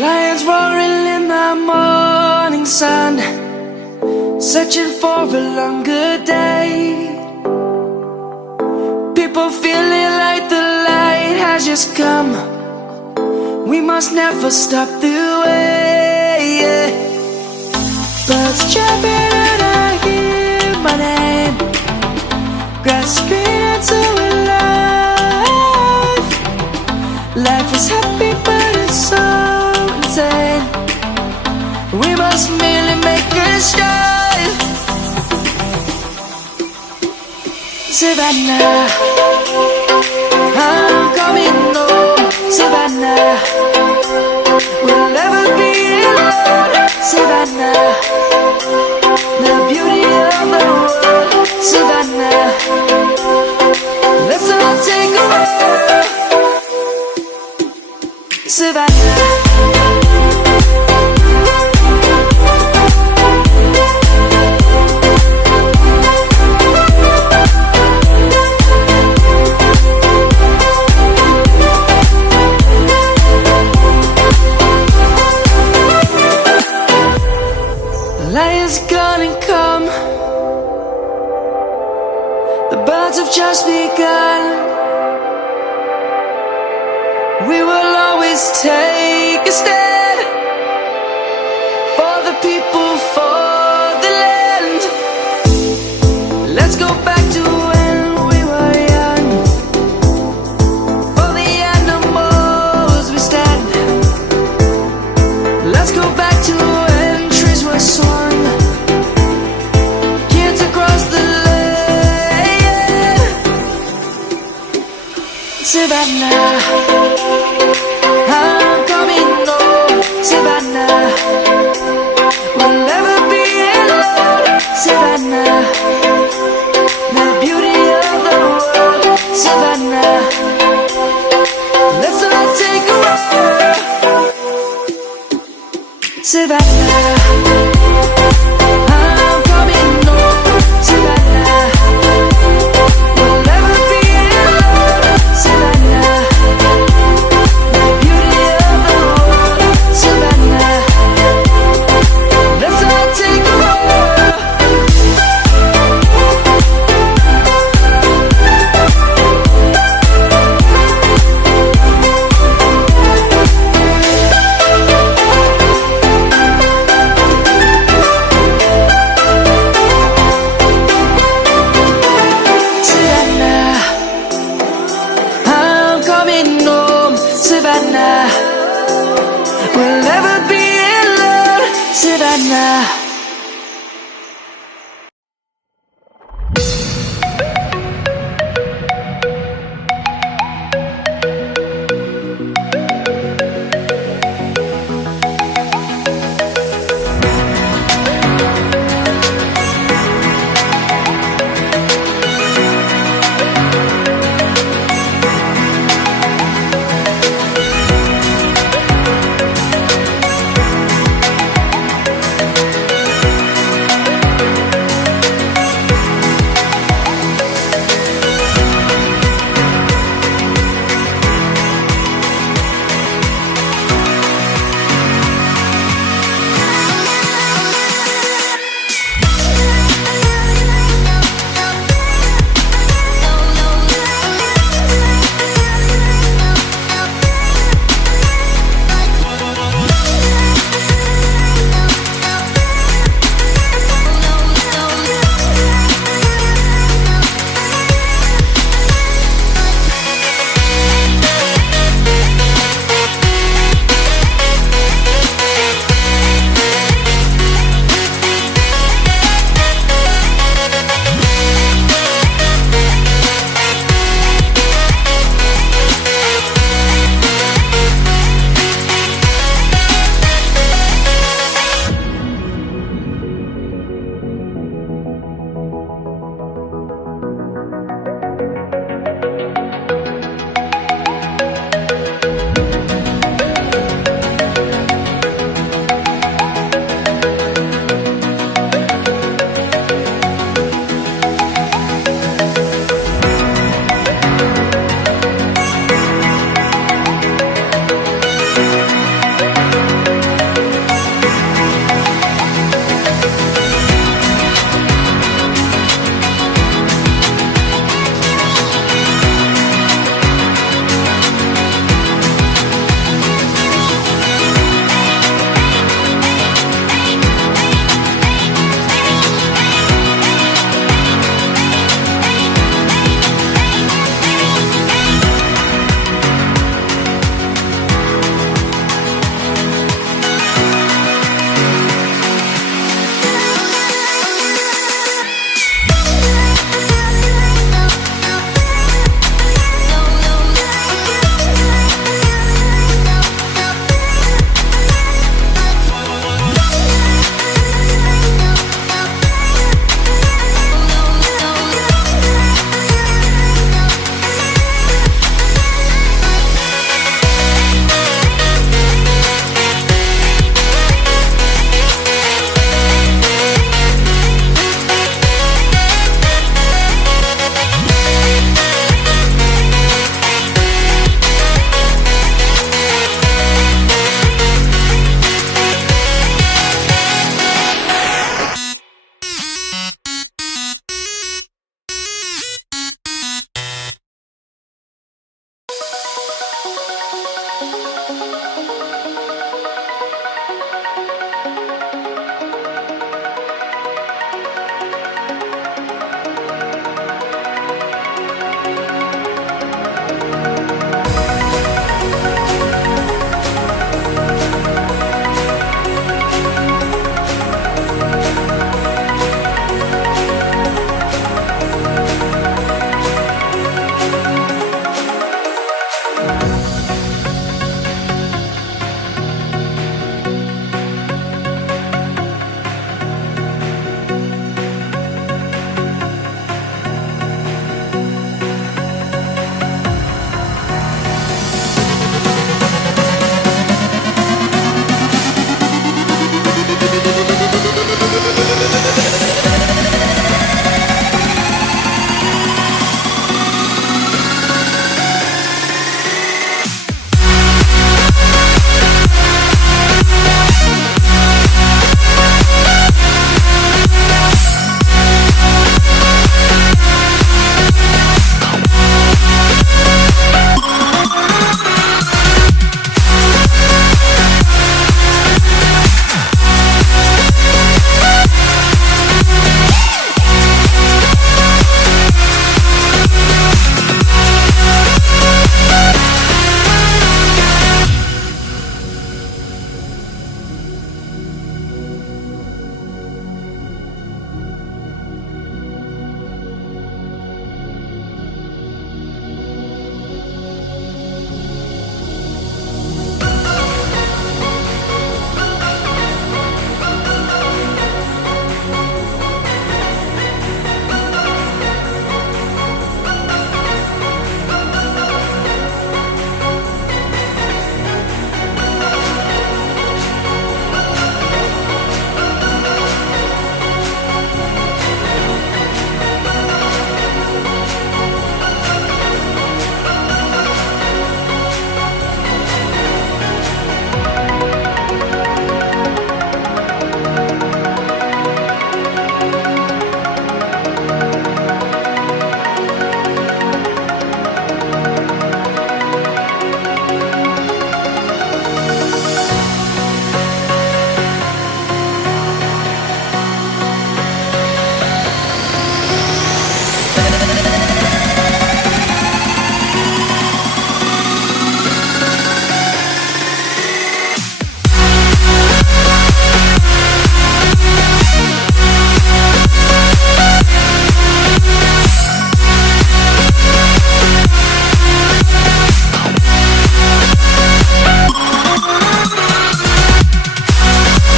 Lions roaring in the morning sun, searching for a longer day. People feeling like the light has just come. We must never stop the way. Birds chirping and I hear my name, grasping into a life. Life is happy but it's so insane. We must merely make a start. Savannah, I'm coming home. Savannah, we'll never be alone. Savannah, the beauty of the world. Savannah, let's all take a walk. Savannah. Lion's gonna come. The birds have just begun. We will always take a stand for the people, for the land. Let's go back to when we were young. For the animals we stand. Let's go back to when trees were swung, kids across the land. Savannah, I'm coming home. Savannah, we'll never be alone. Savannah, the beauty of the world. Savannah, let's all take a walk. Savannah.